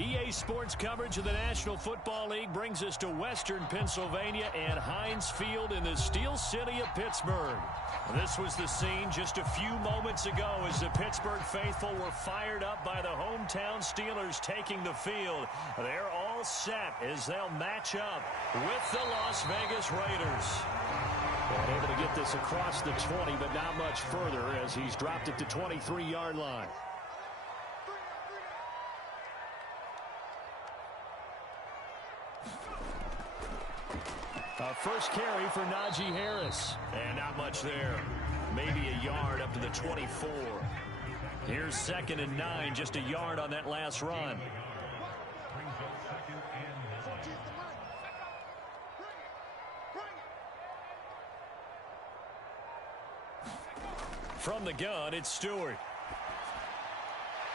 EA Sports coverage of the National Football League brings us to Western Pennsylvania and Heinz Field in the Steel City of Pittsburgh. This was the scene just a few moments ago as the Pittsburgh faithful were fired up by the hometown Steelers taking the field. They're all set as they'll match up with the Las Vegas Raiders. And able to get this across the 20, but not much further as he's dropped it to 23-yard line. First carry for Najee Harris. And not much there. Maybe a yard up to the 24. Here's 2nd and 9, just a yard on that last run. From the gun, it's Stewart.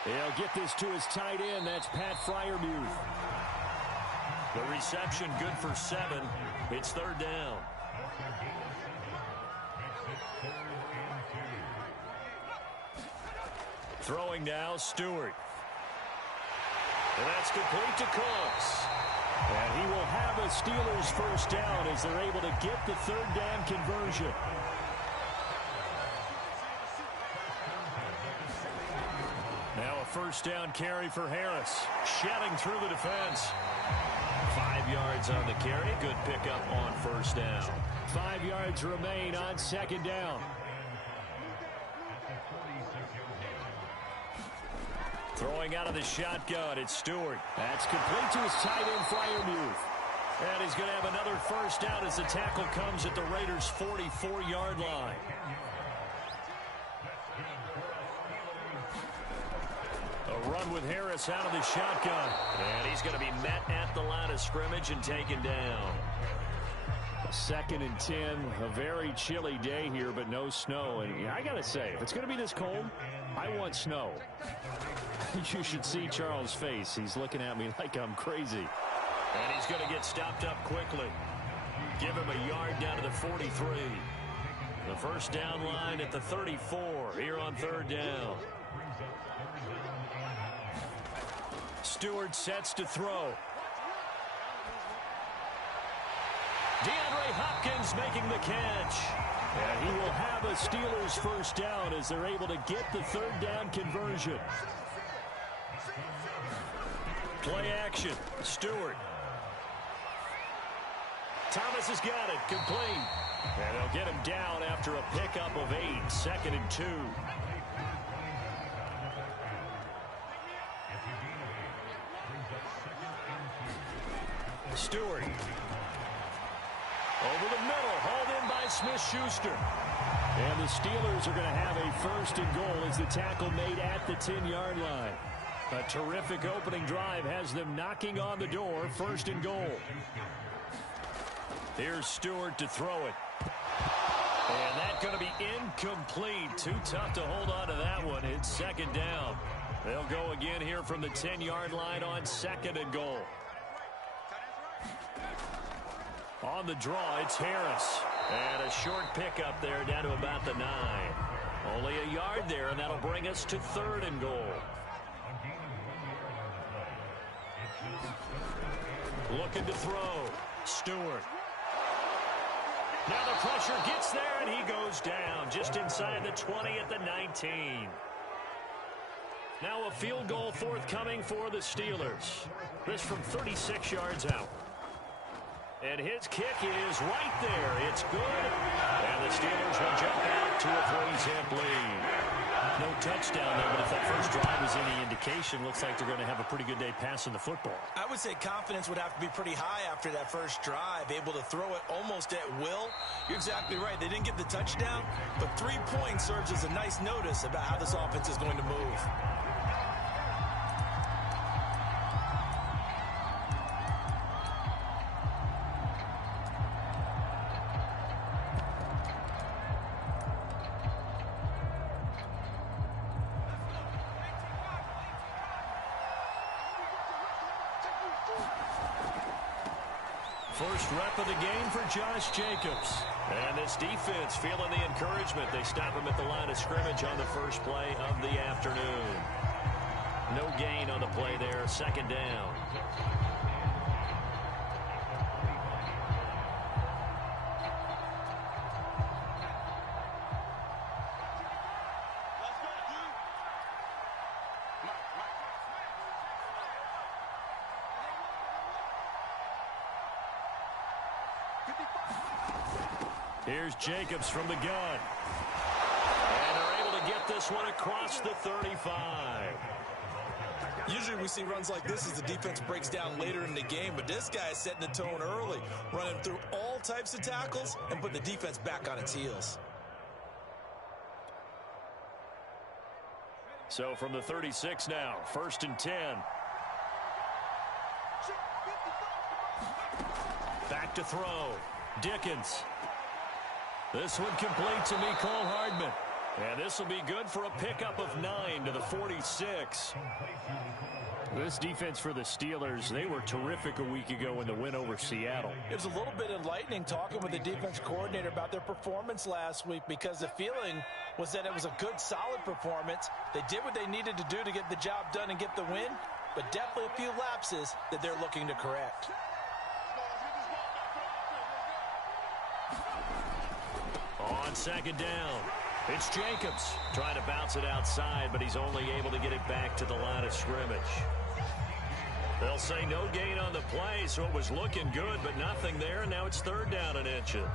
He'll get this to his tight end. That's Pat Freiermuth. The reception good for 7. It's 3rd down. Throwing now, Stewart. And that's complete to Cooks. And he will have a Steelers first down as they're able to get the 3rd down conversion. Now a first down carry for Harris. Shedding through the defense. 5 yards on the carry. Good pickup on first down. 5 yards remain on 2nd down. Throwing out of the shotgun, it's Stewart. That's complete to his tight end, Freiermuth. And he's going to have another first down as the tackle comes at the Raiders' 44-yard line. A run with Harris out of the shotgun. And he's going to be met at the line of scrimmage and taken down. 2nd and 10. A very chilly day here, but no snow. And I got to say, if it's going to be this cold, I want snow. You should see Charles' face. He's looking at me like I'm crazy. And he's going to get stopped up quickly. Give him a yard down to the 43. The first down line at the 34 here on 3rd down. Stewart sets to throw. DeAndre Hopkins making the catch. And he will have a Steelers first down as they're able to get the 3rd down conversion. Play action. Stewart. Thomas has got it. Complete. And they'll get him down after a pickup of 8. 2nd and 2. Stewart. Over the middle. Hauled in by Smith-Schuster. And the Steelers are going to have a 1st and goal as the tackle made at the 10-yard line. A terrific opening drive has them knocking on the door. 1st and goal. Here's Stewart to throw it. And that's going to be incomplete. Too tough to hold on to that one. It's 2nd down. They'll go again here from the 10-yard line on 2nd and goal. On the draw, it's Harris. And a short pickup there down to about the 9. Only a yard there, and that'll bring us to 3rd and goal. Looking to throw. Stewart. Now the pressure gets there, and he goes down just inside the 20 at the 19. Now a field goal forthcoming for the Steelers. This from 36 yards out. And his kick is right there. It's good. And the Steelers will jump out to a 3-zip lead. No touchdown there, but if that first drive is any indication, looks like they're going to have a pretty good day passing the football. I would say confidence would have to be pretty high after that first drive, able to throw it almost at will. You're exactly right. They didn't get the touchdown, but 3 points serves as a nice notice about how this offense is going to move. First rep of the game for Josh Jacobs. And this defense feeling the encouragement. They stop him at the line of scrimmage on the first play of the afternoon. No gain on the play there. Second down. Here's Jacobs from the gun. And they're able to get this one across the 35. Usually we see runs like this as the defense breaks down later in the game, but this guy is setting the tone early, running through all types of tackles and putting the defense back on its heels. So from the 36 now, 1st and 10. Back to throw. Dickens. This one complete to Mecole Hardman. And this will be good for a pickup of 9 to the 46. This defense for the Steelers, they were terrific a week ago in the win over Seattle. It was a little bit enlightening talking with the defense coordinator about their performance last week, because the feeling was that it was a good, solid performance. They did what they needed to do to get the job done and get the win, but definitely a few lapses that they're looking to correct. On second down, it's Jacobs trying to bounce it outside, but he's only able to get it back to the line of scrimmage. They'll say no gain on the play, so it was looking good, but nothing there, and now it's 3rd down and inches.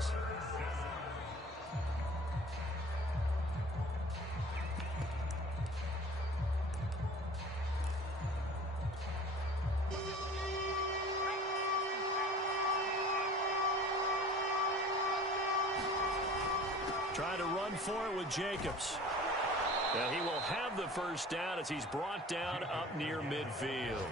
Trying to run for it with Jacobs. And he will have the 1st down as he's brought down up near midfield.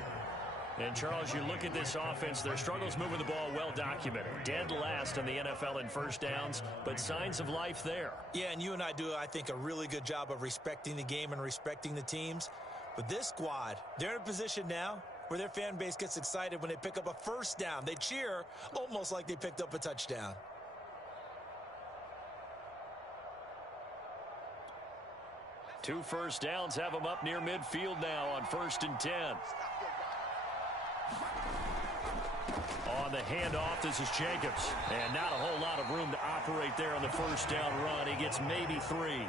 And, Charles, you look at this offense, their struggles moving the ball well documented. Dead last in the NFL in 1st downs, but signs of life there. Yeah, and you and I do, I think, a really good job of respecting the game and respecting the teams. But this squad, they're in a position now where their fan base gets excited when they pick up a 1st down. They cheer almost like they picked up a touchdown. Two 1st downs have them up near midfield now on 1st and 10. On the handoff, this is Jacobs. And not a whole lot of room to operate there on the 1st down run. He gets maybe 3.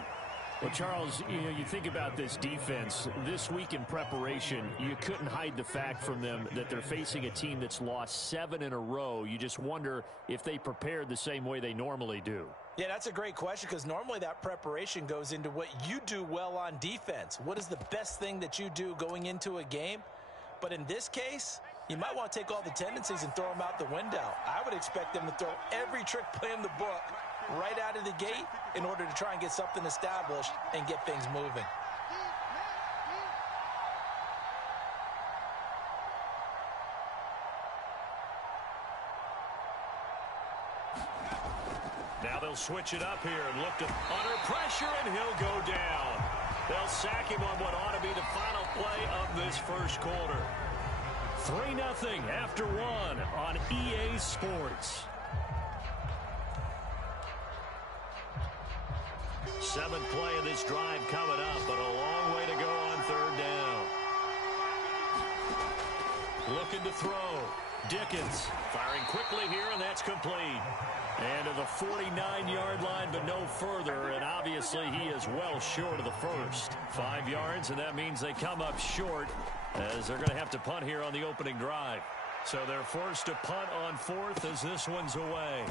Well, Charles, you think about this defense. This week in preparation, you couldn't hide the fact from them that they're facing a team that's lost 7 in a row. You just wonder if they prepared the same way they normally do. Yeah, that's a great question, because normally that preparation goes into what you do well on defense. What is the best thing that you do going into a game? But in this case, you might want to take all the tendencies and throw them out the window. I would expect them to throw every trick play in the book right out of the gate in order to try and get something established and get things moving. Now they'll switch it up here and look to under pressure, and he'll go down. They'll sack him on what ought to be the final play of this 1st quarter. 3-0 after 1 on EA Sports. 7th play of this drive coming up, but a long way to go on 3rd down. Looking to throw. Dickens firing quickly here, and that's complete. And to the 49-yard line, but no further, and obviously he is well short of the 1st. 5 yards, and that means they come up short, as they're going to have to punt here on the opening drive. So they're forced to punt on 4th as this one's away.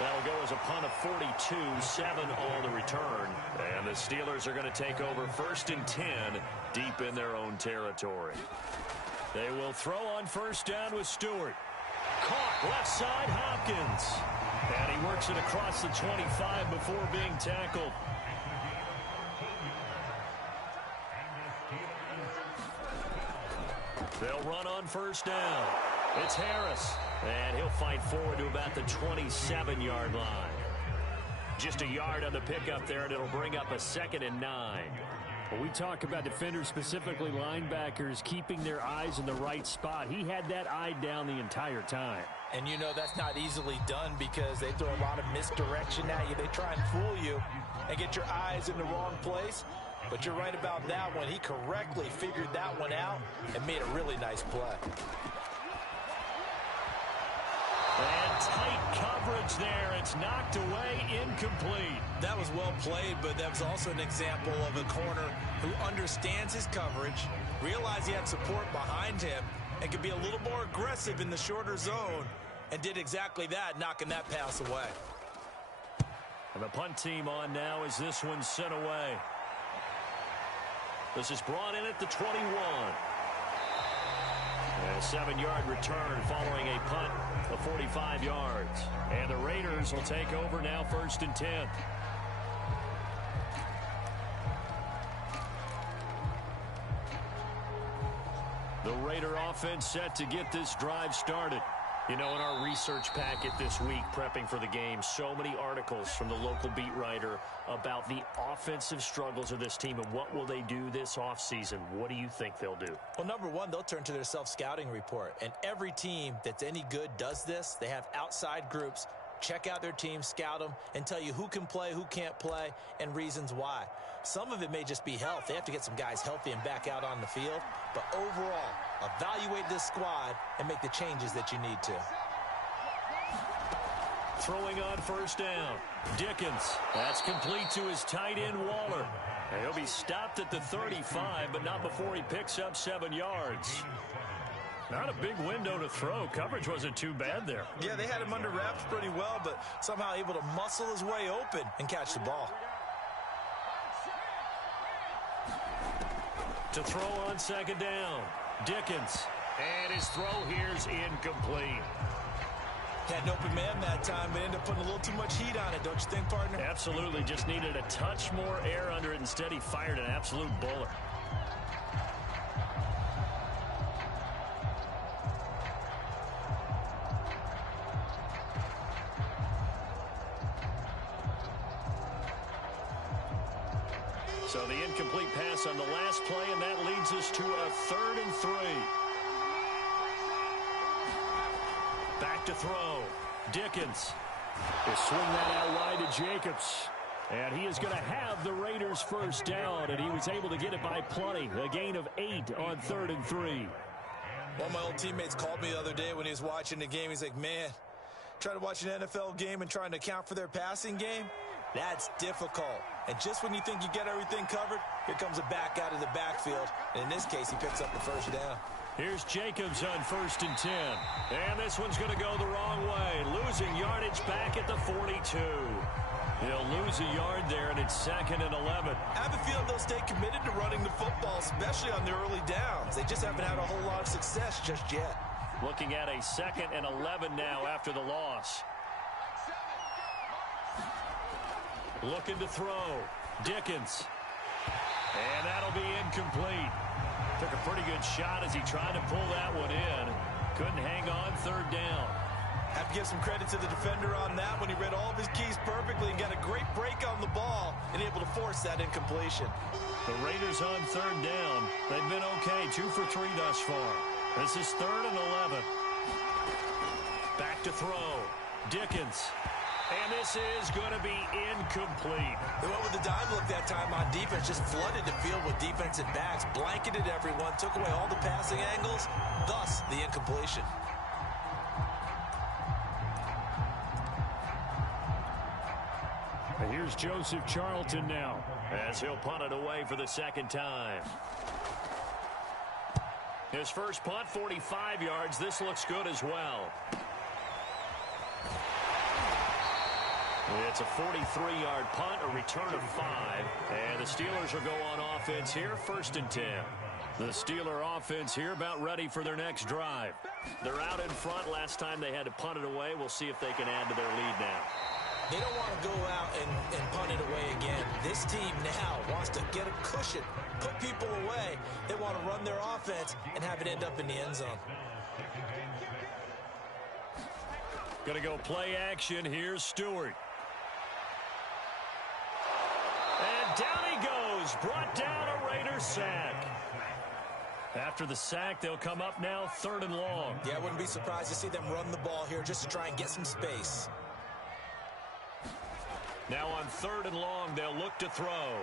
That'll go as a punt of 42, 7 on the return. And the Steelers are going to take over 1st and 10 deep in their own territory. They will throw on 1st down with Stewart. Caught left side, Hopkins. And he works it across the 25 before being tackled. They'll run on 1st down. It's Harris. And he'll fight forward to about the 27-yard line. Just a yard on the pickup there, and it'll bring up a 2nd and 9. Well, we talk about defenders, specifically linebackers, keeping their eyes in the right spot. He had that eye down the entire time. And you know that's not easily done, because they throw a lot of misdirection at you. They try and fool you and get your eyes in the wrong place. But you're right about that one. He correctly figured that one out and made a really nice play. And tight coverage there. It's knocked away, incomplete. That was well played, but that was also an example of a corner who understands his coverage, realized he had support behind him, and could be a little more aggressive in the shorter zone, and did exactly that, knocking that pass away. And the punt team on now as this one's sent away. This is brought in at the 21. And a 7-yard return following a punt of 45 yards. And the Raiders will take over now, 1st and 10. The Raider offense set to get this drive started. You know, in our research packet this week, prepping for the game, so many articles from the local beat writer about the offensive struggles of this team and what will they do this offseason. What do you think they'll do? Well, number one, they'll turn to their self-scouting report. And every team that's any good does this. They have outside groups. Check out their team, scout them, and tell you who can play, who can't play, and reasons why. Some of it may just be health. They have to get some guys healthy and back out on the field. But overall, evaluate this squad and make the changes that you need to. Throwing on 1st down. Dickens. That's complete to his tight end, Waller. And he'll be stopped at the 35, but not before he picks up 7 yards. Not a big window to throw. Coverage wasn't too bad there. Yeah, they had him under wraps pretty well, but somehow able to muscle his way open and catch the ball. To throw on 2nd down. Dickens. And his throw here's incomplete. Had an open man that time, but ended up putting a little too much heat on it, don't you think, partner? Absolutely. Just needed a touch more air under it. Instead, he fired an absolute bullet. So the incomplete pass on the last play, and that leads us to a 3rd and 3. Back to throw. Dickens. He'll swing that out wide to Jacobs. And he is going to have the Raiders' 1st down, and he was able to get it by plenty. A gain of 8 on 3rd and 3. One of my old teammates called me the other day when he was watching the game. He's like, man, trying to watch an NFL game and trying to account for their passing game? That's difficult. And just when you think you get everything covered, here comes a back out of the backfield. And in this case, he picks up the 1st down. Here's Jacobs on 1st and 10. And this one's going to go the wrong way. Losing yardage back at the 42. He'll lose a yard there, and it's 2nd and 11. I have a feeling they'll stay committed to running the football, especially on the early downs. They just haven't had a whole lot of success just yet. Looking at a 2nd and 11 now after the loss. Looking to throw. Dickens. And that'll be incomplete. Took a pretty good shot as he tried to pull that one in. Couldn't hang on 3rd down. Have to give some credit to the defender on that when he read all of his keys perfectly and got a great break on the ball and able to force that incompletion. The Raiders on 3rd down. They've been okay. 2 for 3 thus far. This is 3rd and 11. Back to throw. Dickens. And this is going to be incomplete. They went with the dime look that time on defense, just flooded the field with defensive backs, blanketed everyone, took away all the passing angles, thus the incompletion. And here's Joseph Charlton now, as he'll punt it away for the 2nd time. His first punt, 45 yards. This looks good as well. It's a 43-yard punt, a return of 5. And the Steelers will go on offense here, 1st and 10. The Steeler offense here about ready for their next drive. They're out in front. Last time they had to punt it away. We'll see if they can add to their lead now. They don't want to go out and punt it away again. This team now wants to get a cushion, put people away. They want to run their offense and have it end up in the end zone. Going to go play action. Here's Stewart. And down he goes. Brought down a Raider sack. After the sack, they'll come up now 3rd and long. Yeah, I wouldn't be surprised to see them run the ball here just to try and get some space. Now on 3rd and long, they'll look to throw.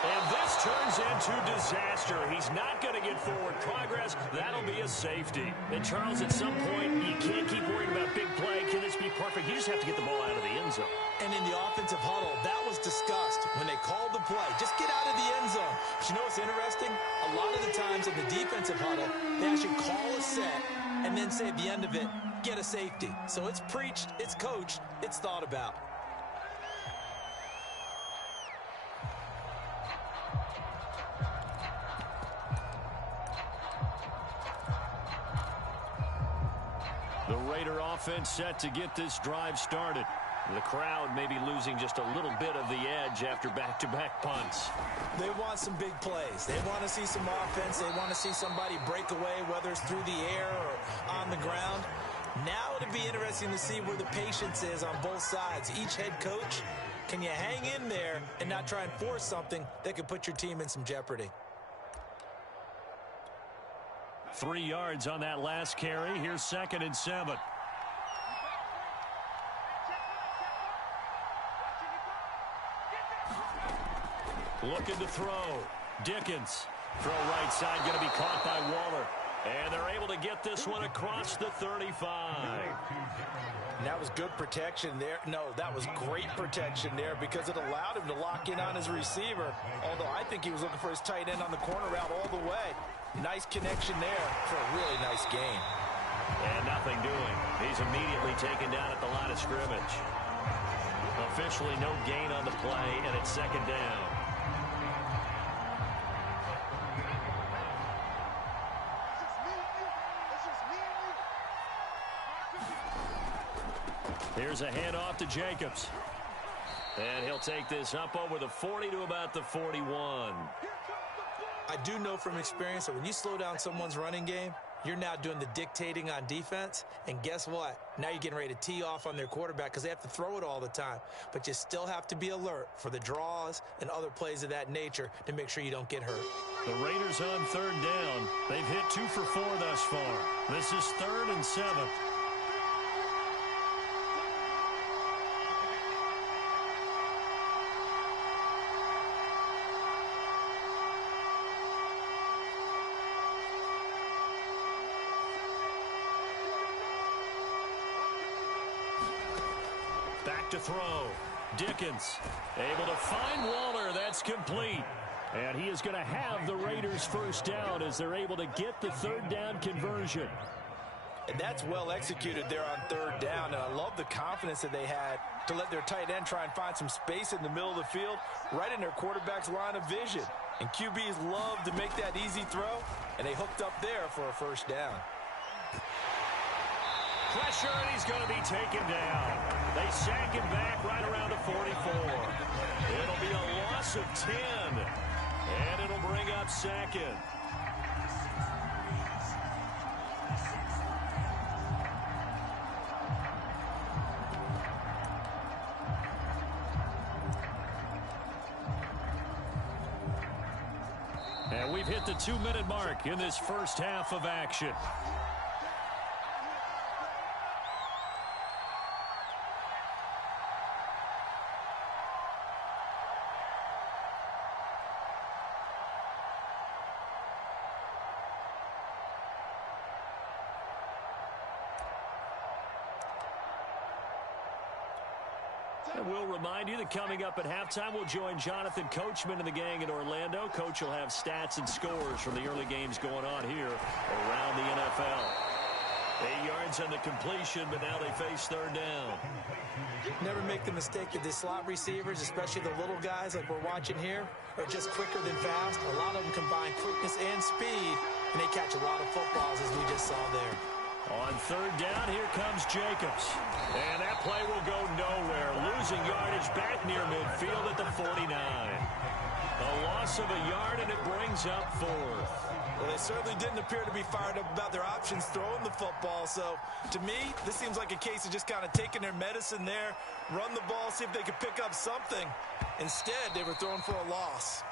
And this turns into disaster. He's not going to get forward progress. That'll be a safety. And, Charles, at some point, you can't keep worrying about big play. Can this be perfect? You just have to get the ball out of the end zone. And in the offensive huddle, that was discussed when they called the play. Just get out of the end zone. But you know what's interesting? A lot of the times in the defensive huddle, they actually call a set and then say at the end of it, get a safety. So it's preached, it's coached, it's thought about. The Raider offense set to get this drive started. The crowd may be losing just a little bit of the edge after back-to-back punts. They want some big plays. They want to see some offense. They want to see somebody break away, whether it's through the air or on the ground. Now it'll be interesting to see where the patience is on both sides. Each head coach, can you hang in there and not try and force something that could put your team in some jeopardy? 3 yards on that last carry. Here's 2nd and 7. Looking to throw. Dickens. Throw right side, going to be caught by Waller. And they're able to get this one across the 35. And that was good protection there. No, that was great protection there because it allowed him to lock in on his receiver. Although I think he was looking for his tight end on the corner route all the way. Nice connection there for a really nice gain. And nothing doing. He's immediately taken down at the line of scrimmage. Officially no gain on the play, and it's 2nd down. Here's a handoff to Jacobs. And he'll take this up over the 40 to about the 41. I do know from experience that when you slow down someone's running game, you're now doing the dictating on defense. And guess what? Now you're getting ready to tee off on their quarterback because they have to throw it all the time. But you still have to be alert for the draws and other plays of that nature to make sure you don't get hurt. The Raiders on 3rd down. They've hit 2 for 4 thus far. This is 3rd and 7. To throw. Dickens able to find Waller. That's complete. And he is going to have the Raiders first down as they're able to get the 3rd down conversion. And that's well executed there on 3rd down. And I love the confidence that they had to let their tight end try and find some space in the middle of the field, right in their quarterback's line of vision. And QBs love to make that easy throw, and they hooked up there for a first down. Pressure, and he's going to be taken down. They sack him back right around the 44. It'll be a loss of 10, and it'll bring up 2nd. And we've hit the 2-minute mark in this first half of action. And we'll remind you that coming up at halftime, we'll join Jonathan Coachman and the gang in Orlando. Coach will have stats and scores from the early games going on here around the NFL. 8 yards on the completion, but now they face 3rd down. Never make the mistake that the slot receivers, especially the little guys like we're watching here, are just quicker than fast. A lot of them combine quickness and speed, and they catch a lot of footballs, as we just saw there. On 3rd down, here comes Jacobs. And that play will go nowhere. Losing yardage back near midfield at the 49. A loss of a yard, and it brings up 4th. Well, they certainly didn't appear to be fired up about their options throwing the football. So, to me, this seems like a case of just kind of taking their medicine there, run the ball, see if they could pick up something. Instead, they were throwing for a loss.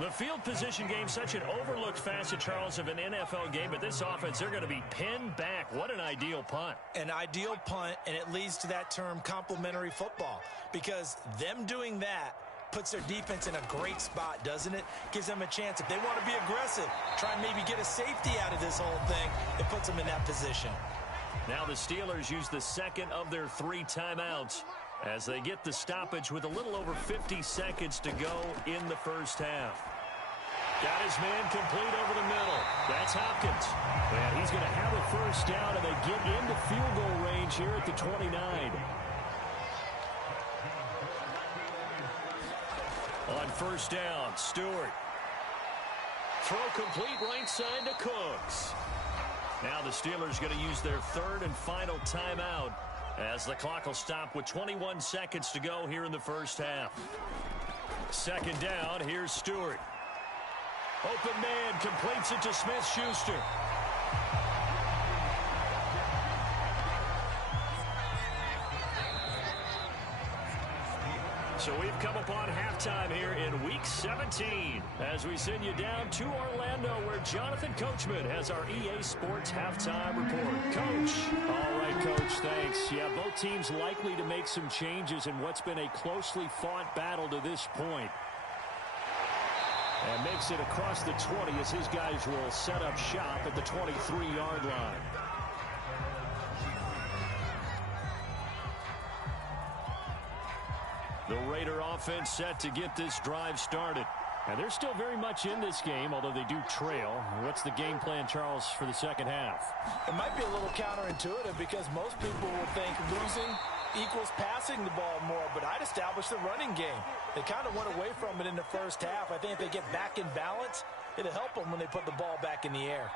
The field position game, such an overlooked facet, Charles, of an NFL game. But this offense, they're going to be pinned back. What an ideal punt. An ideal punt, and it leads to that term complementary football. Because them doing that puts their defense in a great spot, doesn't it? Gives them a chance. If they want to be aggressive, try and maybe get a safety out of this whole thing, it puts them in that position. Now the Steelers use the second of their 3 timeouts as they get the stoppage with a little over 50 seconds to go in the first half. Got his man complete over the middle. That's Hopkins. And he's going to have a first down, and they get into field goal range here at the 29. On first down, Stewart. Throw complete right side to Cooks. Now the Steelers going to use their 3rd and final timeout as the clock will stop with 21 seconds to go here in the first half. Second down, here's Stewart. Open man completes it to Smith-Schuster. So we've come upon halftime here in Week 17 as we send you down to Orlando where Jonathan Coachman has our EA Sports Halftime Report. Coach. All right, Coach, thanks. Yeah, both teams likely to make some changes in what's been a closely fought battle to this point. And makes it across the 20 as his guys will set up shop at the 23-yard line. The Raider offense set to get this drive started. And they're still very much in this game, although they do trail. What's the game plan, Charles, for the second half? It might be a little counterintuitive because most people would think losing equals passing the ball more, but I'd establish the running game. They kind of went away from it in the first half. I think if they get back in balance, it'll help them when they put the ball back in the air.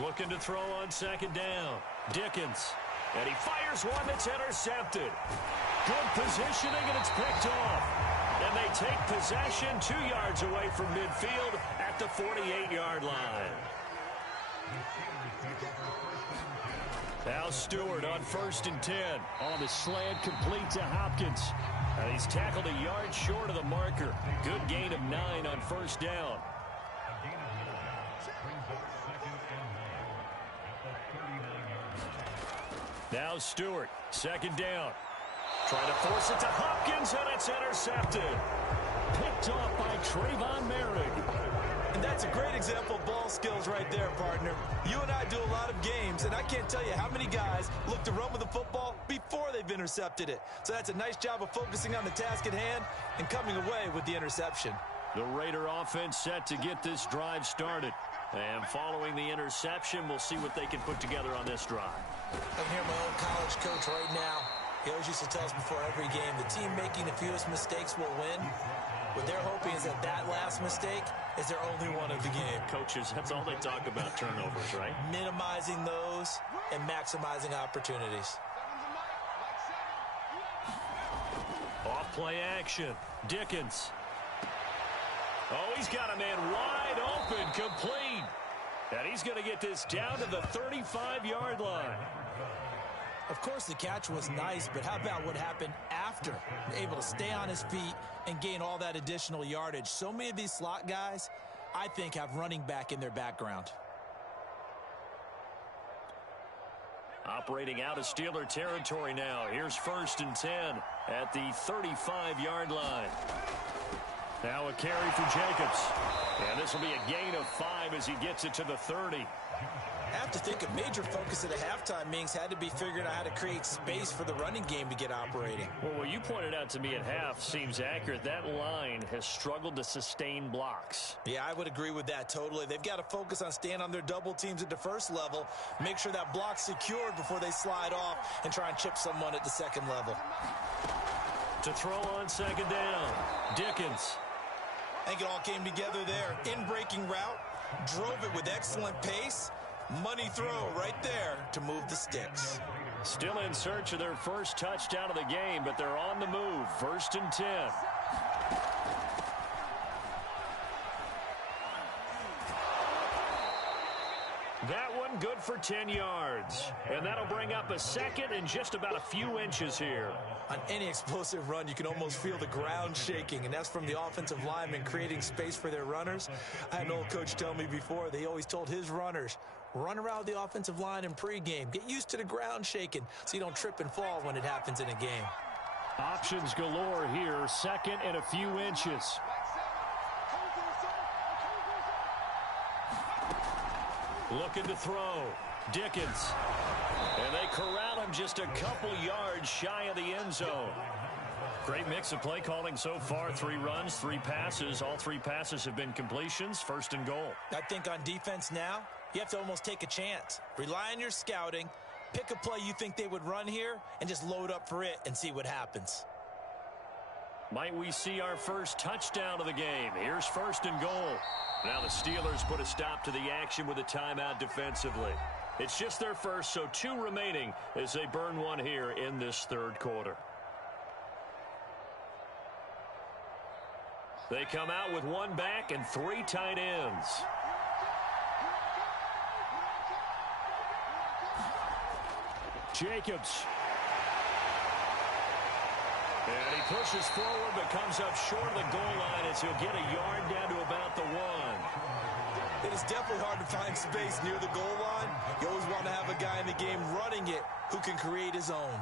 Looking to throw on second down. Dickens. And he fires one that's intercepted. Good positioning, and it's picked off. And they take possession 2 yards away from midfield at the 48-yard line. Now Stewart on 1st and 10. On the slant, complete to Hopkins. And he's tackled a yard short of the marker. Good gain of 9 on first down. Now Stewart, second down. Trying to force it to Hopkins, and it's intercepted. Picked off by Trayvon Merrick. And that's a great example of ball skills right there, partner. You and I do a lot of games, and I can't tell you how many guys look to run with the football before they've intercepted it. So that's a nice job of focusing on the task at hand and coming away with the interception. The Raider offense set to get this drive started. And following the interception, we'll see what they can put together on this drive. I'm here, my old college coach right now. He always used to tell us before every game, the team making the fewest mistakes will win. What they're hoping is that that last mistake is their only one of the game. Coaches, that's all they talk about, turnovers, right? Minimizing those and maximizing opportunities. Off play action. Dickens. Oh, he's got a man wide open, complete. And he's going to get this down to the 35-yard line. Of course, the catch was nice, but how about what happened after? Able to stay on his feet and gain all that additional yardage. So many of these slot guys, I think, have running back in their background. Operating out of Steeler territory now. Here's 1st and 10 at the 35-yard line. Now a carry for Jacobs. And this will be a gain of 5 as he gets it to the 30. I have to think a major focus at the halftime meetings had to be figuring out how to create space for the running game to get operating. Well, what you pointed out to me at half seems accurate. That line has struggled to sustain blocks. Yeah, I would agree with that totally. They've got to focus on staying on their double teams at the first level, make sure that block's secured before they slide off and try and chip someone at the second level. To throw on second down, Dickens. I think it all came together there. In-breaking route, drove it with excellent pace. Money throw right there to move the sticks. Still in search of their first touchdown of the game, but they're on the move. 1st and 10. That one good for 10 yards. And that'll bring up a second and just about a few inches here. On any explosive run, you can almost feel the ground shaking, and that's from the offensive linemen creating space for their runners. I had an old coach tell me before, they always told his runners, Run around the offensive line in pregame. Get used to the ground shaking so you don't trip and fall when it happens in a game. Options galore here. Second and a few inches. Looking to throw. Dickens. And they corral him just a couple yards shy of the end zone. Great mix of play calling so far. 3 runs, 3 passes. All 3 passes have been completions. First and goal. I think on defense now, you have to almost take a chance. Rely on your scouting. Pick a play you think they would run here and just load up for it and see what happens. Might we see our first touchdown of the game? Here's first and goal. Now the Steelers put a stop to the action with a timeout defensively. It's just their first, so 2 remaining as they burn one here in this third quarter. They come out with 1 back and 3 tight ends. Jacobs. And he pushes forward but comes up short of the goal line as he'll get a yard down to about the 1. It is definitely hard to find space near the goal line. You always want to have a guy in the game running it who can create his own.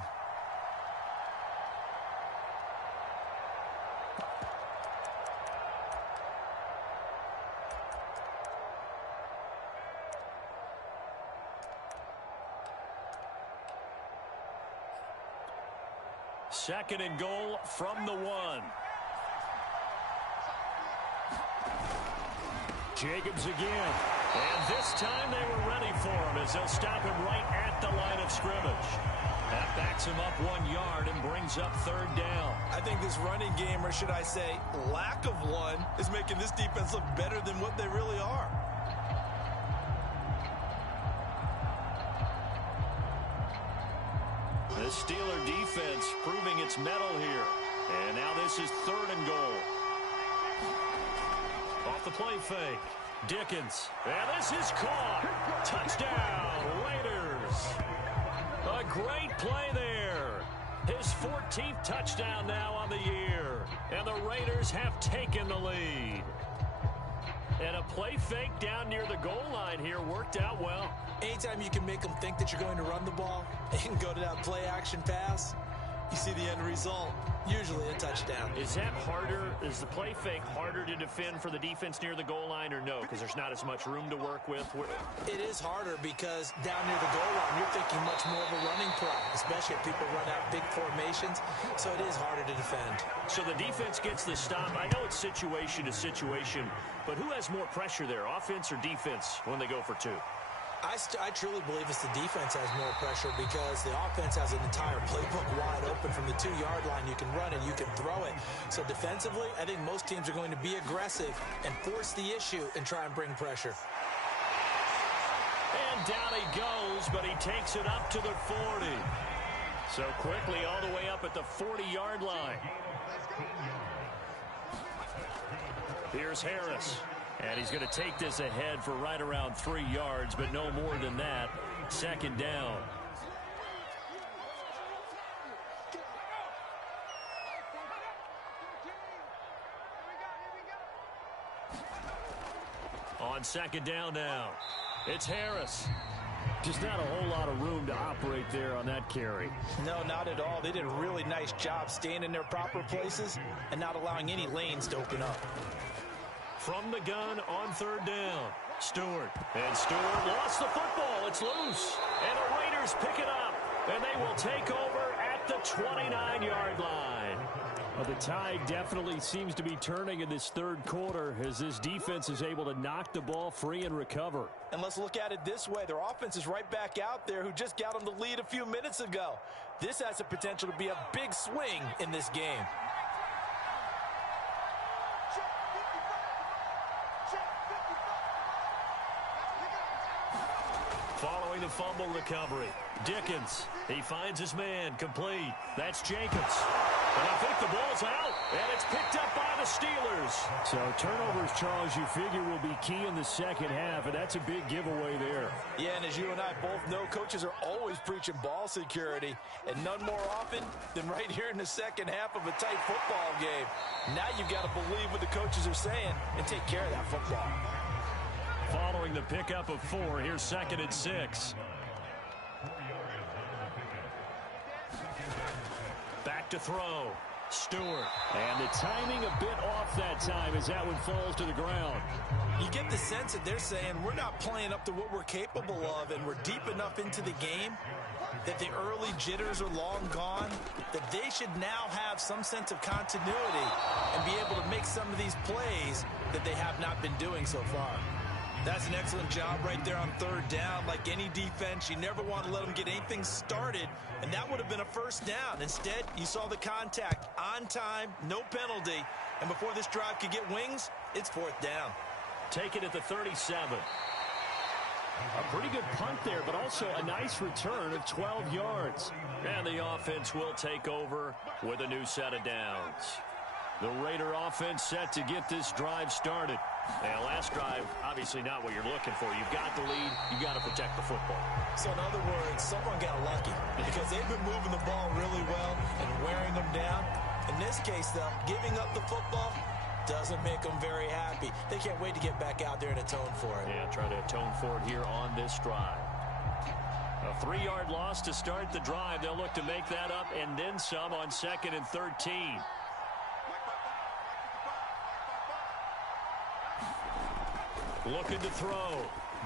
Second and goal from the 1. Jacobs again. And this time they were ready for him as they'll stop him right at the line of scrimmage. That backs him up 1 yard and brings up third down. I think this running game, or should I say lack of one, is making this defense look better than what they really are. The Steeler defense proving its mettle here. And now this is third and goal. Off the play fake. Dickens. And this is caught. Touchdown, Raiders. A great play there. His 14th touchdown now on the year. And the Raiders have taken the lead. And a play fake down near the goal line here worked out well. Anytime you can make them think that you're going to run the ball and go to that play action pass, you see the end result, usually a touchdown. Is that harder? Is the play fake harder to defend for the defense near the goal line or no? Because there's not as much room to work with. It is harder because down near the goal line, you're thinking much more of a running play, especially if people run out big formations. So it is harder to defend. So the defense gets the stop. I know it's situation to situation, but who has more pressure there, offense or defense, when they go for 2? I truly believe it's the defense has more pressure because the offense has an entire playbook wide open from the 2-yard line. You can run it, you can throw it. So defensively, I think most teams are going to be aggressive and force the issue and try and bring pressure. And down he goes, but he takes it up to the 40. So quickly all the way up at the 40-yard line. Here's Harris. And he's going to take this ahead for right around 3 yards, but no more than that. Second down. On second down now, it's Harris. Just not a whole lot of room to operate there on that carry. No, not at all. They did a really nice job staying in their proper places and not allowing any lanes to open up. From the gun on third down, Stewart. And Stewart lost the football. It's loose. And the Raiders pick it up. And they will take over at the 29-yard line. Well, the tide definitely seems to be turning in this third quarter as this defense is able to knock the ball free and recover. And let's look at it this way. Their offense is right back out there who just got them the lead a few minutes ago. This has the potential to be a big swing in this game. Following the fumble recovery, Dickens, he finds his man, complete. That's Jacobs. And I think the ball's out, and it's picked up by the Steelers. So turnovers, Charles, you figure will be key in the second half, and that's a big giveaway there. Yeah, and as you and I both know, coaches are always preaching ball security, and none more often than right here in the second half of a tight football game. Now you've got to believe what the coaches are saying and take care of that football. Following the pickup of 4, here's 2nd and 6. Back to throw. Stewart. And the timing a bit off that time as that one falls to the ground. You get the sense that they're saying we're not playing up to what we're capable of, and we're deep enough into the game that the early jitters are long gone, that they should now have some sense of continuity and be able to make some of these plays that they have not been doing so far. That's an excellent job right there on 3rd down. Like any defense, you never want to let them get anything started, and that would have been a 1st down. Instead, you saw the contact on time, no penalty, and before this drive could get wings, it's 4th down. Take it at the 37. A pretty good punt there, but also a nice return of 12 yards. And the offense will take over with a new set of downs. The Raider offense set to get this drive started. And last drive, obviously not what you're looking for. You've got the lead. You've got to protect the football. So in other words, someone got lucky because they've been moving the ball really well and wearing them down. In this case, though, giving up the football doesn't make them very happy. They can't wait to get back out there and atone for it. Yeah, try to atone for it here on this drive. A 3-yard loss to start the drive. They'll look to make that up and then some on 2nd and 13. Looking to throw.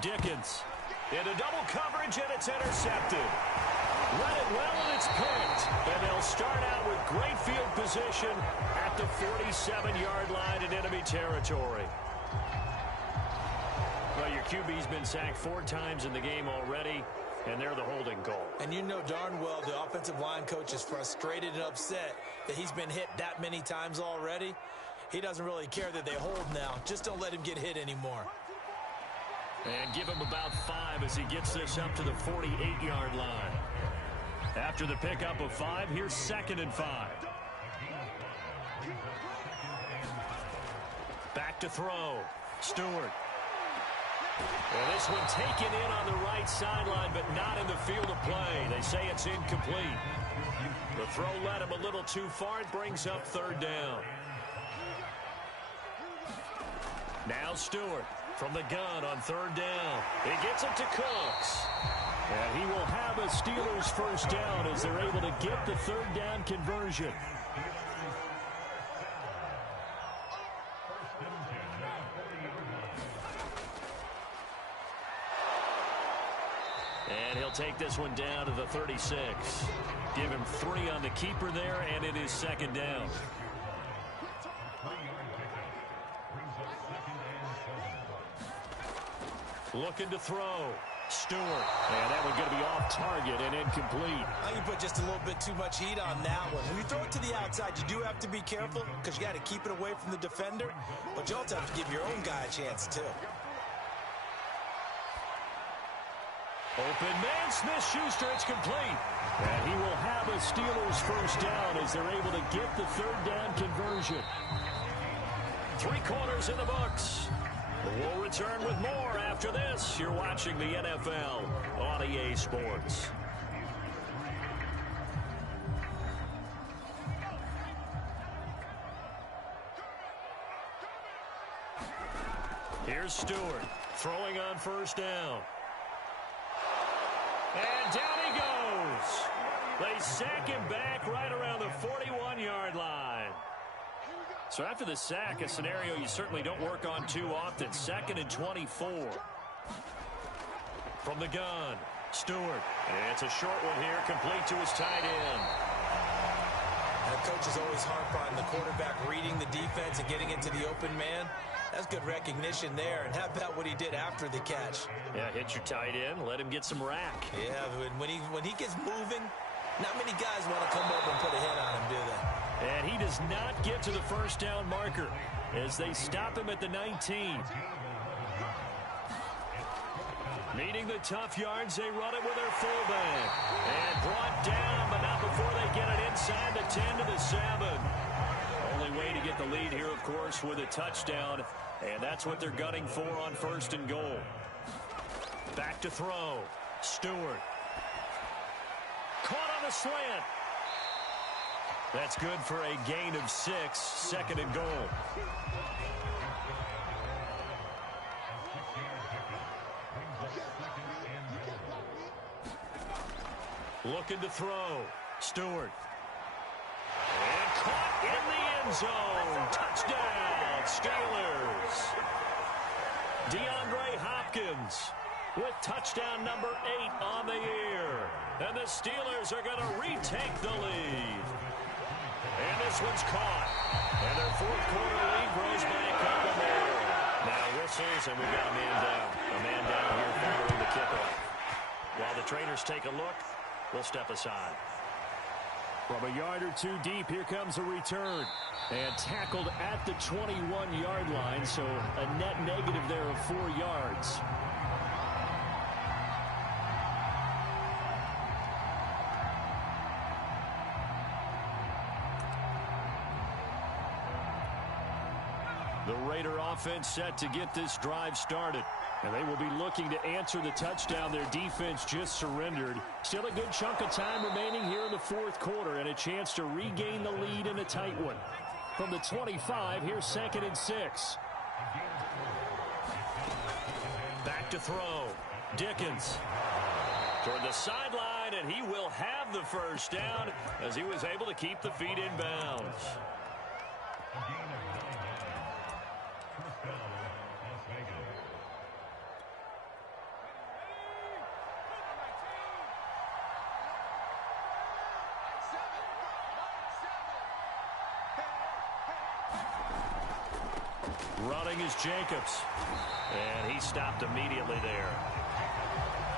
Dickens. Into double coverage, and it's intercepted. Read it well, and it's picked. And they'll start out with great field position at the 47-yard line in enemy territory. Well, your QB's been sacked 4 times in the game already, and they're the holding goal. And you know darn well the offensive line coach is frustrated and upset that he's been hit that many times already. He doesn't really care that they hold now. Just don't let him get hit anymore. And give him about 5 as he gets this up to the 48-yard line. After the pickup of 5, here's 2nd and 5. Back to throw. Stewart. And this one taken in on the right sideline, but not in the field of play. They say it's incomplete. The throw led him a little too far. It brings up 3rd down. Now Stewart from the gun on 3rd down. He gets it to Cooks. And he will have a Steelers 1st down as they're able to get the 3rd down conversion. And he'll take this one down to the 36. Give him 3 on the keeper there, and it is 2nd down. Looking to throw. Stewart. And that one going to be off target and incomplete. I think you put just a little bit too much heat on that one. When you throw it to the outside, you do have to be careful because you got to keep it away from the defender. But you also have to give your own guy a chance, too. Open man, Smith-Schuster, it's complete. And he will have a Steelers 1st down as they're able to get the 3rd down conversion. 3 quarters in the books. We'll return with more after this. You're watching the NFL on EA Sports. Here's Stewart throwing on 1st down. And down he goes. They sack him back right around the 41-yard line. So after the sack, a scenario you certainly don't work on too often. 2nd and 24. From the gun, Stewart. And it's a short one here, complete to his tight end. And coaches always harp on the quarterback reading the defense and getting into the open man. That's good recognition there. And how about what he did after the catch? Yeah, hit your tight end, let him get some rack. Yeah, when he gets moving, not many guys want to come over and put a hit on him, do they? And he does not get to the 1st down marker as they stop him at the 19. Needing the tough yards, they run it with their fullback. And brought down, but not before they get it inside the 10 to the 7. Only way to get the lead here, of course, with a touchdown. And that's what they're gunning for on 1st and goal. Back to throw. Stewart. Caught on the slant. That's good for a gain of 6, 2nd and goal. Looking to throw. Stewart. And caught in the end zone. Touchdown, Steelers. DeAndre Hopkins with touchdown number 8 on the year. And the Steelers are going to retake the lead. And this one's caught. And their fourth quarter lead grows by a couple more. Now whistles, and we've got a man down. A man down here following the kickoff. While the trainers take a look, we'll step aside. From a yard or two deep, here comes a return. And tackled at the 21-yard line, so a net negative there of 4 yards. The Raider offense set to get this drive started. And they will be looking to answer the touchdown their defense just surrendered. Still a good chunk of time remaining here in the fourth quarter and a chance to regain the lead in a tight one. From the 25, here's 2nd and 6. Back to throw. Dickens toward the sideline, and he will have the first down as he was able to keep the feet in bounds. Running is Jacobs. And he stopped immediately there.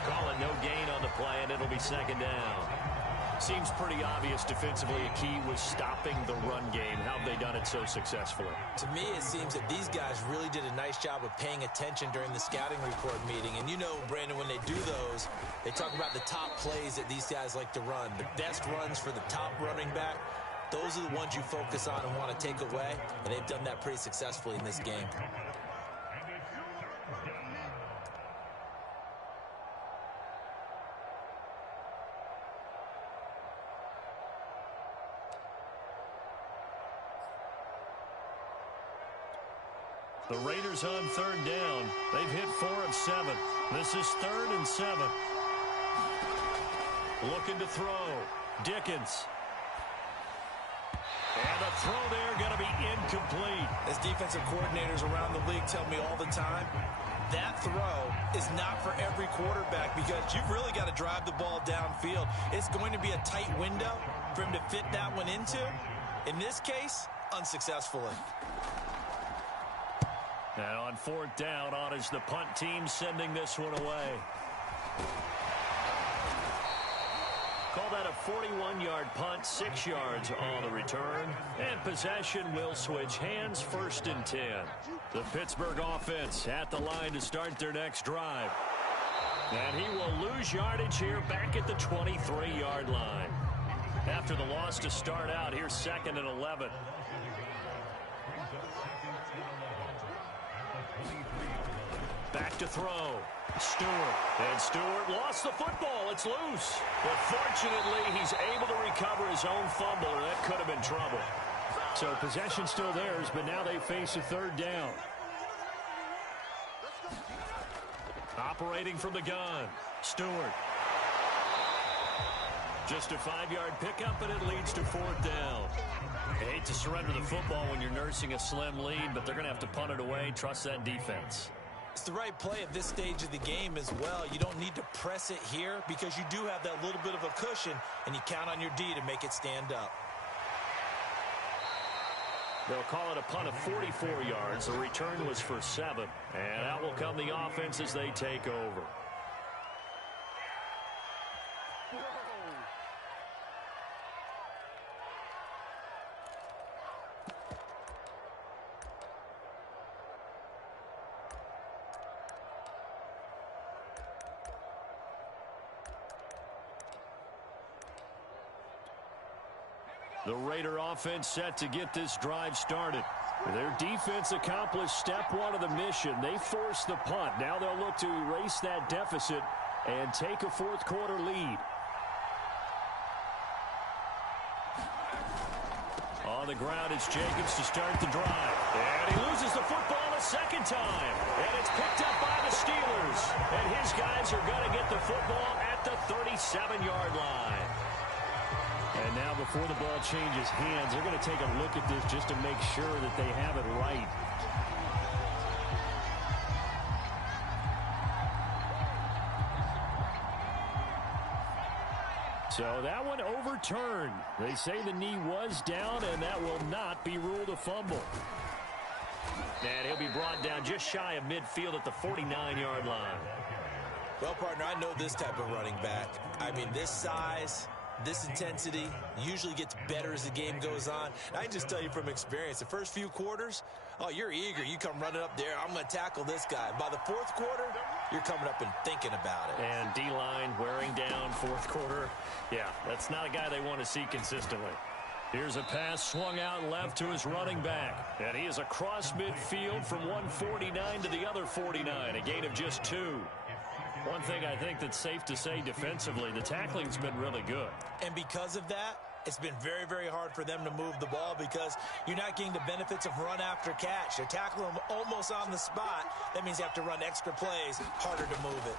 Call it no gain on the play, and it'll be 2nd down. Seems pretty obvious defensively a key was stopping the run game. How have they done it so successfully? To me, it seems that these guys really did a nice job of paying attention during the scouting report meeting. And you know, Brandon, when they do those, they talk about the top plays that these guys like to run. The best runs for the top running back. Those are the ones you focus on and want to take away, and they've done that pretty successfully in this game. The Raiders on 3rd down. They've hit 4 of 7. This is 3rd and 7. Looking to throw. Dickens. And the throw there going to be incomplete. As defensive coordinators around the league tell me all the time, that throw is not for every quarterback because you've really got to drive the ball downfield. It's going to be a tight window for him to fit that one into. In this case, unsuccessfully. And on 4th down, on is the punt team sending this one away. Call that a 41-yard punt, 6 yards on the return. And possession will switch hands, 1st and 10. The Pittsburgh offense at the line to start their next drive. And he will lose yardage here back at the 23-yard line. After the loss to start out, here's 2nd and 11. Back to throw. Stewart. And Stewart lost the football. It's loose. But fortunately, he's able to recover his own fumble, or that could have been trouble. So possession still theirs, but now they face a 3rd down. Operating from the gun. Stewart. Just a 5-yard pickup, and it leads to 4th down. I hate to surrender the football when you're nursing a slim lead, but they're going to have to punt it away. Trust that defense. It's the right play at this stage of the game as well. You don't need to press it here because you do have that little bit of a cushion, and you count on your D to make it stand up. They'll call it a punt of 44 yards. The return was for 7. And out will come the offense as they take over. The Raider offense set to get this drive started. Their defense accomplished step 1 of the mission. They forced the punt. Now they'll look to erase that deficit and take a fourth quarter lead. On the ground, it's Jacobs to start the drive. And he loses the football a second time. And it's picked up by the Steelers. And his guys are going to get the football at at the 37-yard line. And now before the ball changes hands, they're going to take a look at this just to make sure that they have it right. So that one overturned. They say the knee was down, and that will not be ruled a fumble. And he'll be brought down just shy of midfield at the 49-yard line. Well, partner, I know this type of running back. I mean, this size, this intensity usually gets better as the game goes on. And I can just tell you from experience, the first few quarters, oh, you're eager. You come running up there, I'm going to tackle this guy. By the fourth quarter, you're coming up and thinking about it. And D-line wearing down fourth quarter. Yeah, that's not a guy they want to see consistently. Here's a pass swung out left to his running back. And he is across midfield from 149 to the other 49, a gain of just 2. One thing I think that's safe to say defensively, the tackling's been really good. And because of that, it's been very, very hard for them to move the ball because you're not getting the benefits of run after catch. They're tackling them almost on the spot. That means you have to run extra plays, harder to move it.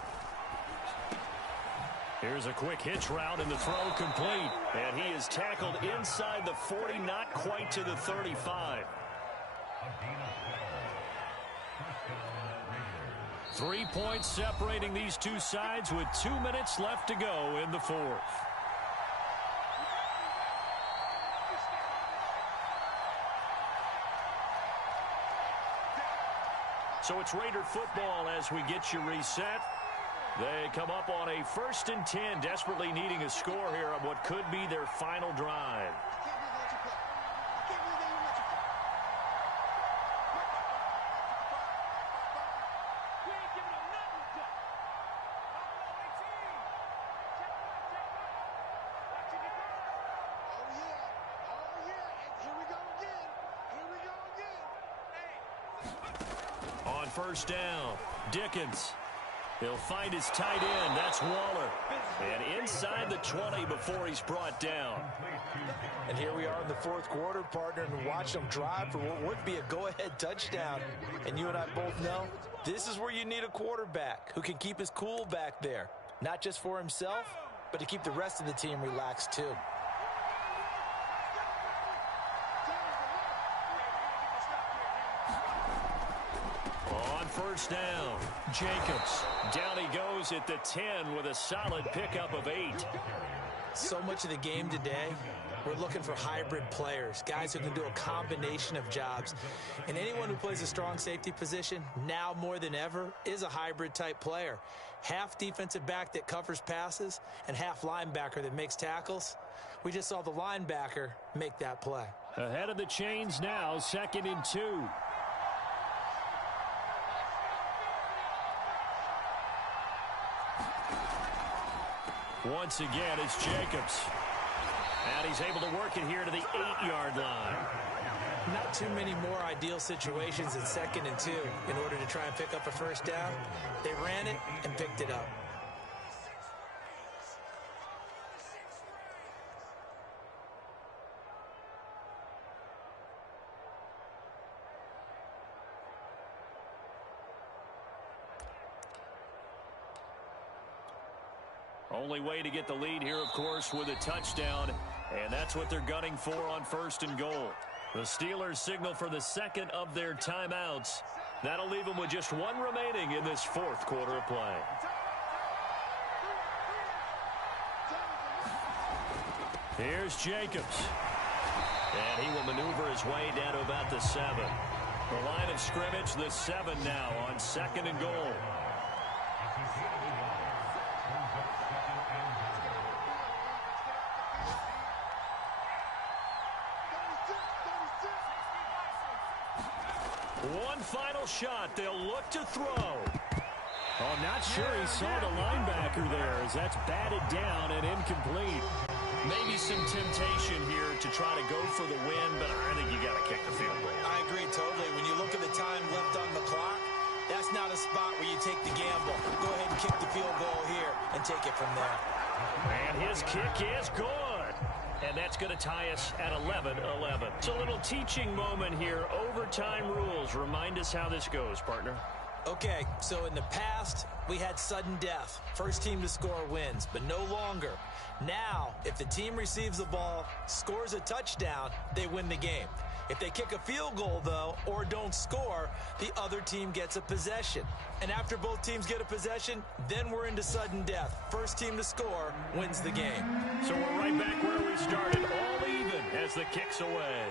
Here's a quick hitch route and the throw complete. And he is tackled inside the 40, not quite to the 35. 3 points separating these two sides with 2 minutes left to go in the fourth. So it's Raider football as we get you reset. They come up on a 1st and 10, desperately needing a score here on what could be their final drive. On 1st down, Dickens. He'll find his tight end. That's Waller. And inside the 20 before he's brought down. And here we are in the fourth quarter, partner, and watch them drive for what would be a go-ahead touchdown. And you and I both know this is where you need a quarterback who can keep his cool back there. Not just for himself, but to keep the rest of the team relaxed too. On 1st down, Jacobs. Down he goes at the 10 with a solid pickup of 8. So much of the game today, we're looking for hybrid players, guys who can do a combination of jobs. And anyone who plays a strong safety position, now more than ever, is a hybrid type player. Half defensive back that covers passes and half linebacker that makes tackles. We just saw the linebacker make that play. Ahead of the chains now, 2nd and 2. Once again, it's Jacobs. And he's able to work it here to the 8-yard line. Not too many more ideal situations in 2nd and 2 in order to try and pick up a 1st down. They ran it and picked it up. Only way to get the lead here, of course, with a touchdown. And that's what they're gunning for on 1st and goal. The Steelers signal for the 2nd of their timeouts. That'll leave them with just 1 remaining in this 4th quarter of play. Here's Jacobs. And he will maneuver his way down to about the 7. The line of scrimmage, the 7 now on 2nd and goal. One final shot. They'll look to throw. Oh, not sure he saw the linebacker there as that's batted down and incomplete. Maybe some temptation here to try to go for the win, but I think you got to kick the field goal. I agree totally. When you look at the time left on the clock, that's not a spot where you take the gamble. Go ahead and kick the field goal here and take it from there. And his kick is good. And that's going to tie us at 11-11. It's a little teaching moment here. Overtime rules. Remind us how this goes, partner. Okay, so in the past, we had sudden death. First team to score wins, but no longer. Now, if the team receives the ball, scores a touchdown, they win the game. If they kick a field goal, though, or don't score, the other team gets a possession. And after both teams get a possession, then we're into sudden death. First team to score wins the game. So we're right back where we started, all even as the kick's away.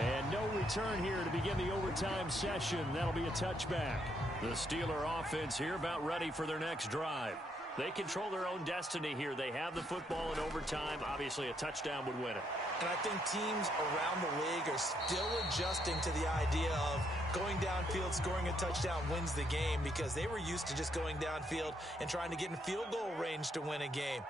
And no return here to begin the overtime session. That'll be a touchback. The Steeler offense here about ready for their next drive. They control their own destiny here. They have the football in overtime. Obviously, a touchdown would win it. And I think teams around the league are still adjusting to the idea of going downfield, scoring a touchdown wins the game, because they were used to just going downfield and trying to get in field goal range to win a game.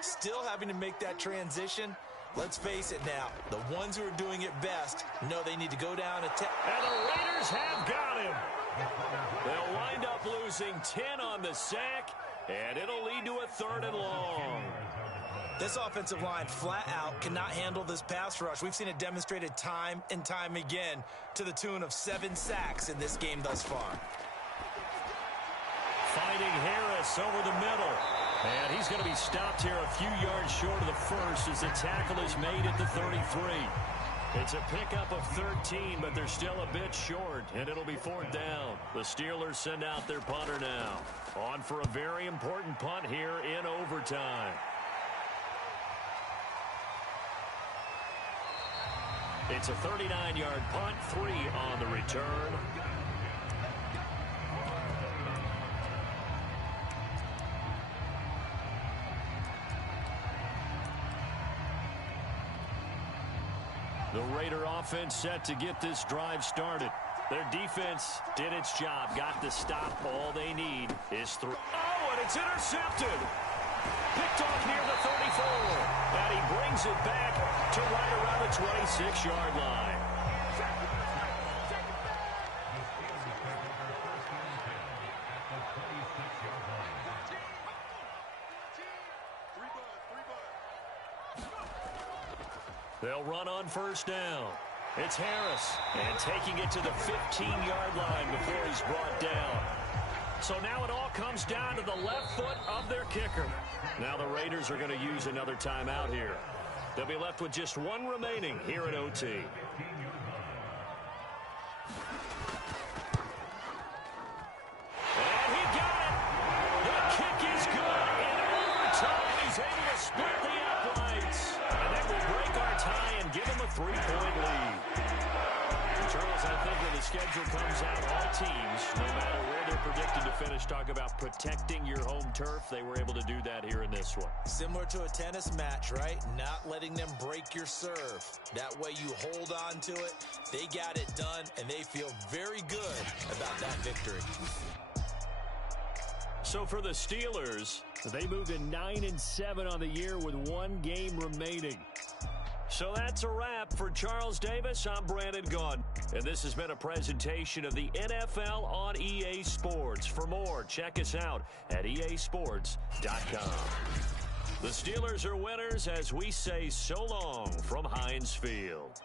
Still having to make that transition. Let's face it now, the ones who are doing it best know they need to go down and the Raiders have got him. They'll wind up losing 10 on the sack, and it'll lead to a 3rd and long. This offensive line flat out cannot handle this pass rush. We've seen it demonstrated time and time again to the tune of 7 sacks in this game thus far. Finding Harris over the middle. And he's going to be stopped here a few yards short of the first as the tackle is made at the 33. It's a pickup of 13, but they're still a bit short, and it'll be 4th down. The Steelers send out their punter now. On for a very important punt here in overtime. It's a 39-yard punt, 3 on the return. The Raider offense set to get this drive started. Their defense did its job, got the stop. All they need is through. Oh, and it's intercepted. Picked off near the 34. And he brings it back to right around the 26-yard line. They'll run on 1st down. It's Harris, and taking it to the 15-yard line before he's brought down. So now it all comes down to the left foot of their kicker. Now the Raiders are going to use another timeout here. They'll be left with just 1 remaining here at OT. And he got it. The kick is good. In overtime, he's able to split the uprights. And that will break our tie and give him a 3-point lead. Charles, I think when the schedule comes out, all teams, no matter where they're predicted to finish, talk about protecting your home turf. They were able to do that here in this one. Similar to a tennis match, right? Not letting them break your serve. That way you hold on to it. They got it done, and they feel very good about that victory. So for the Steelers, they move to 9-7 on the year with 1 game remaining. So that's a wrap. For Charles Davis, I'm Brandon Gunn. And this has been a presentation of the NFL on EA Sports. For more, check us out at easports.com. The Steelers are winners as we say so long from Heinz Field.